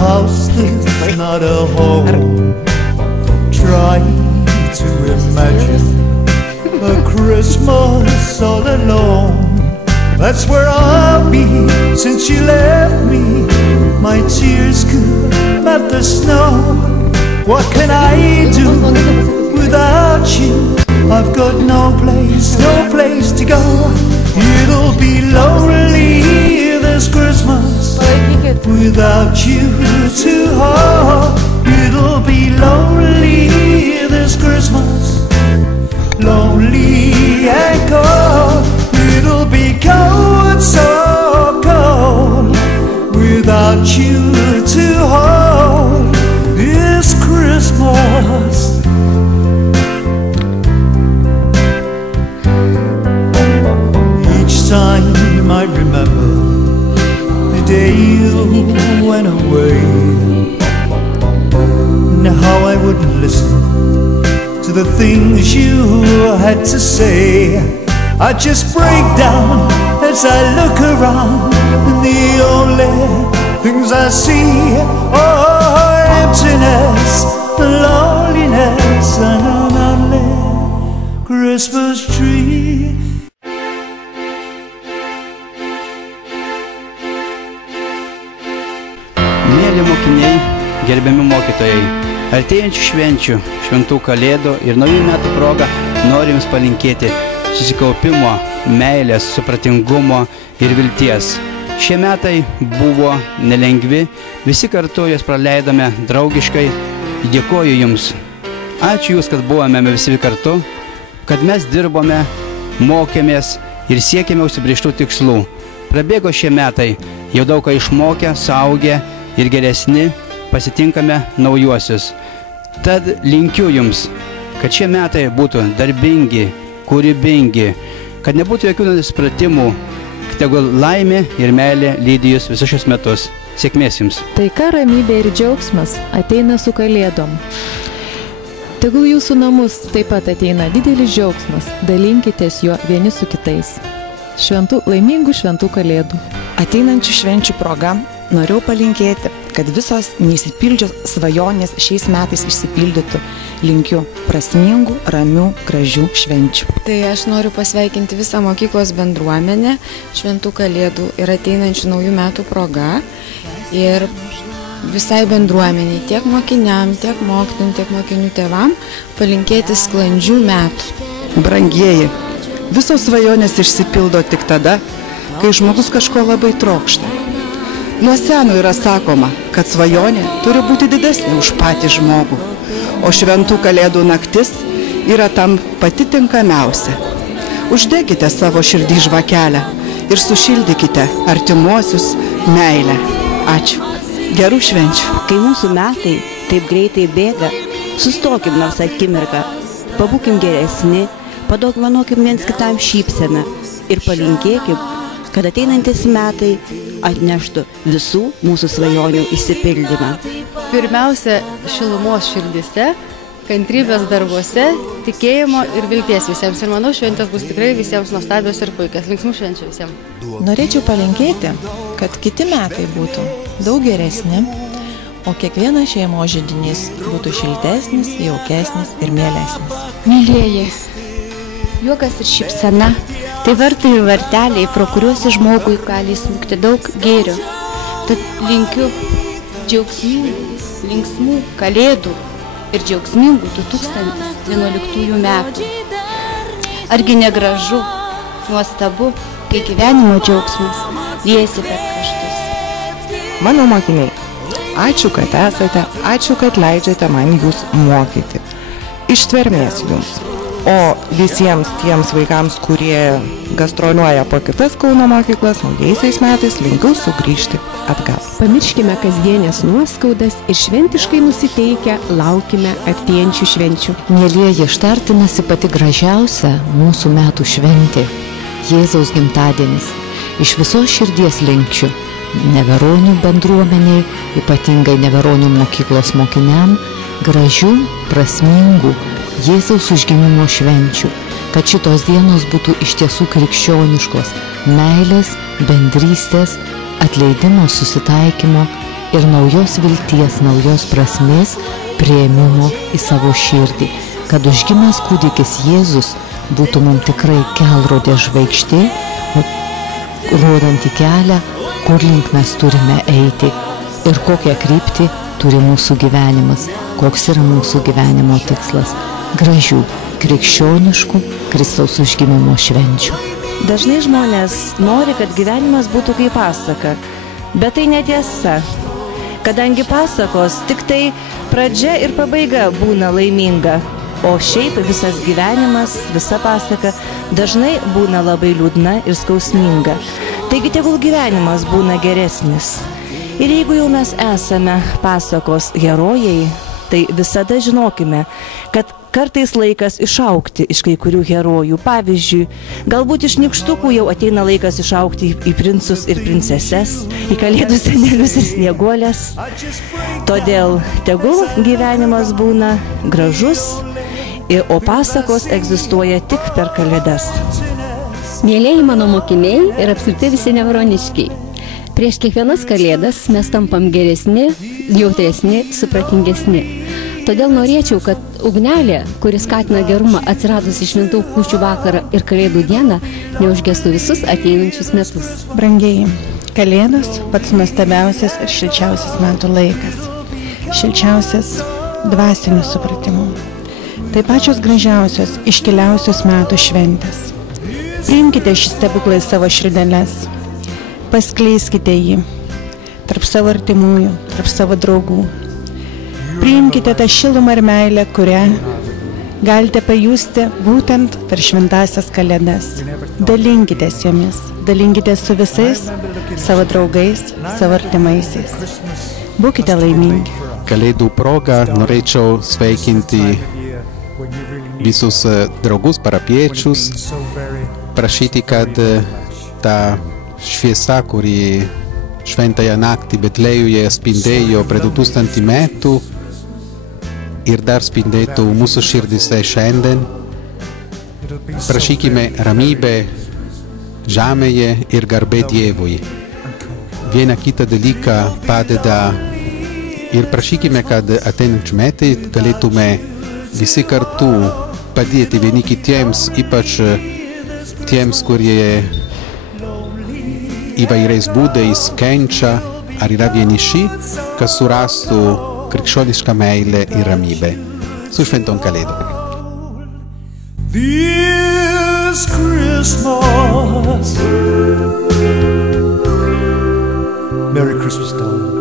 house that's not a home. Try to imagine a Christmas all alone. That's where I'll be since you left me. My tears could melt the snow. What can I do without you? I've got no place to go. It'll be lonely this Christmas without you to hold. It'll be lonely this Christmas, lonely and cold. It'll be cold, so cold, without you to hold this Christmas. Each time I remember the day you went away, and how I wouldn't listen to the things you had to say. I just break down as I look around, and the only things I see are emptiness, loneliness, and an unlit Christmas tree. Mėly mokiniai, gerbiami mokytojai, artėjančių švenčių, šventų kalėdų ir naujų metų proga noriu jums palinkėti susikaupimo, meilės, supratingumo ir vilties. Šie metai buvo nelengvi, visi kartu juos praleidome draugiškai. Dėkoju jums. Ačiū jūs, kad buvome visi kartu, kad mes dirbome, mokėmės ir siekėme užsibrėžtų tikslų. Prabėgo šie metai, jau daug ką išmokę, suaugę ir geresni, pasitinkame naujuosius. Tad linkiu jums, kad šie metai būtų darbingi, kūrybingi, kad nebūtų jokių nesupratimų, tegul laimė ir meilė lydi jūs visus šios metus. Sėkmės jums. Taika, ramybė ir džiaugsmas ateina su kalėdom. Tegul jūsų namus taip pat ateina didelis džiaugsmas, dalinkitės juo vieni su kitais. Laimingų šventų kalėdų. Ateinančių švenčių proga norėjau palinkėti, kad visos neišsipildžios svajonės šiais metais išsipildytų. Linkiu prasmingų, ramių, gražių švenčių. Tai aš noriu pasveikinti visą mokyklos bendruomenę šventų kalėdų ir ateinančių naujų metų proga. Ir visai bendruomeniai, tiek mokiniam, tiek mokytojam, tiek mokinių tėvam palinkėti sklandžių metų. Brangieji, visos svajonės išsipildo tik tada, kai žmogus kažko labai trokšta. Nuo seno yra sakoma, kad svajonė turi būti didesnė už patį žmogų, o šventų kalėdų naktis yra tam pati tinkamiausia. Uždegite savo širdį žvakelę ir sušildykite artimuosius meilę. Ačiū. Gerų švenčių. Kai mūsų metai taip greitai bėga, sustokim nors akimirką, pabūkim geresni, padovanokim viens kitam šypseną ir palinkėkim, kad ateinantis metai atneštų visų mūsų svajonių išsipildymą. Pirmiausia, šilumos širdise, kantrybės darbuose, tikėjimo ir vilties visiems. Ir manau, šventės bus tikrai visiems nuostabios ir puikios. Linksmų švenčių visiems. Norėčiau palinkėti, kad kiti metai būtų daug geresni, o kiekvienas šeimos židinys būtų šiltesnis, jaukesnis ir mielesnis. Mylėjai, juokas ir šypsena, tai vartai ir varteliai, pro kuriuos žmogui gali smukti daug gėrio. Tad linkiu džiaugsmingų, linksmų kalėdų ir džiaugsmingų 2011 metų. Argi negražu, nuostabu, kai gyvenimo džiaugsmas liejasi per kraštus. Mano mokiniai, ačiū, kad esate, ačiū, kad leidžiate man jūs mokyti. Ištvermės jums. O visiems tiems vaikams, kurie gastroliuoja po kitas Kauno mokyklas, naujaisiais metais linkiu sugrįžti atgal. Pamirškime kasdienės nuoskaudas ir šventiškai nusiteikę laukime artėjančių švenčių. Mielieji, štartinasi pati gražiausia mūsų metų šventė – Jėzaus gimtadienis. Iš visos širdies linkiu Neveronių bendruomeniai, ypatingai Neveronių mokyklos mokiniam, gražių, prasmingų Jėzaus užgimimo švenčių, kad šitos dienos būtų iš tiesų krikščioniškos, meilės, bendrystės, atleidimo, susitaikymo ir naujos vilties, naujos prasmės priėmimo į savo širdį, kad užgimęs kūdikis Jėzus būtų mums tikrai kelrodė žvaigždė, rodanti kelią, kur link mes turime eiti ir kokią kryptį turi mūsų gyvenimas, koks yra mūsų gyvenimo tikslas, gražių, krikščioniškų Kristaus užgimimo švenčių. Dažnai žmonės nori, kad gyvenimas būtų kaip pasaka, bet tai netiesa, kadangi pasakos tik tai pradžia ir pabaiga būna laiminga, o šiaip visas gyvenimas, visa pasaka dažnai būna labai liūdna ir skausminga. Taigi tegul gyvenimas būna geresnis. Ir jeigu jau mes esame pasakos herojai, tai visada žinokime, kad kartais laikas išaugti iš kai kurių herojų. Pavyzdžiui, galbūt iš nykštukų jau ateina laikas išaugti į princus ir princeses, į kalėdų senelius ir snieguolės. Todėl tegul gyvenimas būna gražus, o pasakos egzistuoja tik per kalėdas. Mėlėjai mano mokiniai ir apskritai visi nevroniškiai. Prieš kiekvienas kalėdas mes tampam geresni, jautresni, supratingesni. Todėl norėčiau, kad ugnelė, kuris skatina gerumą atsiradus iš šventų kūčių vakarą ir kalėdų dieną, neužgestų visus ateinančius metus. Brangieji, kalėdos pats nuostabiausias ir šilčiausias metų laikas. Šilčiausias dvasiniu supratimu. Tai pačios gražiausios, iškiliausios metų šventės. Priimkite šį stebuklą į savo širdeles. Paskleiskite jį tarp savo artimųjų, tarp savo draugų. Priimkite tą šilumą ir meilę, kurią galite pajusti būtent per šventąsias kalėdas. Dalinkitės jomis, dalinkitės su visais savo draugais, savo artimaisiais. Būkite laimingi. Kalėdų proga norėčiau sveikinti visus draugus, parapiečius, prašyti, kad ta šviesa, kuri šventąją naktį Betlėjuje spindėjo prie 2000 metų ir dar spindėtų mūsų širdise šiandien. Prašykime ramybę žemėje ir garbė Dievui. Vieną kitą dalyką padeda ir prašykime, kad ateinančių metų galėtume visi kartu padėti vieni kitiems, ypač tiems, kurie įvairiais būdais kenčia ar yra vieniši, kad surastų krikščionišką meilę ir ramybę. Su šventom kalėdom. This Christmas, Merry Christmas, darling.